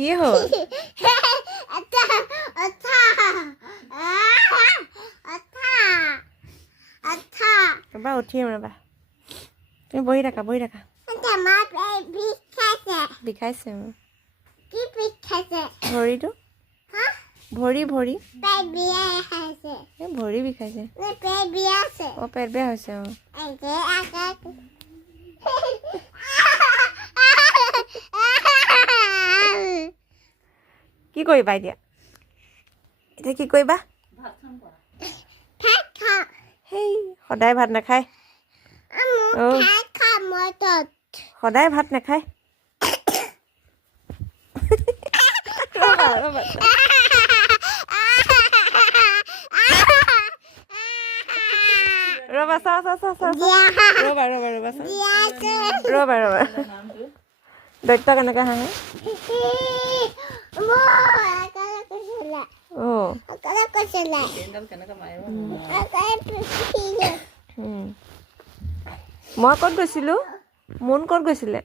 কি হ'ল এবাৰ উঠিম ৰ'বা তুমি বহি থাকা বিষাইছে মোৰ ভৰিটো ভৰি ভৰি ভৰি বিষাইছে অঁ পেট বেয়া হৈছে অঁ কি কৰিবা এতিয়া কি কৰিবা সেই সদায় ভাত নাখায় সদায় ভাত নাখায় ৰ'বা চাওঁ ৰ'বা দৈত্য কেনেকৈ হাঁহে মই ক'ত গৈছিলোঁ মোন ক'ত গৈছিলে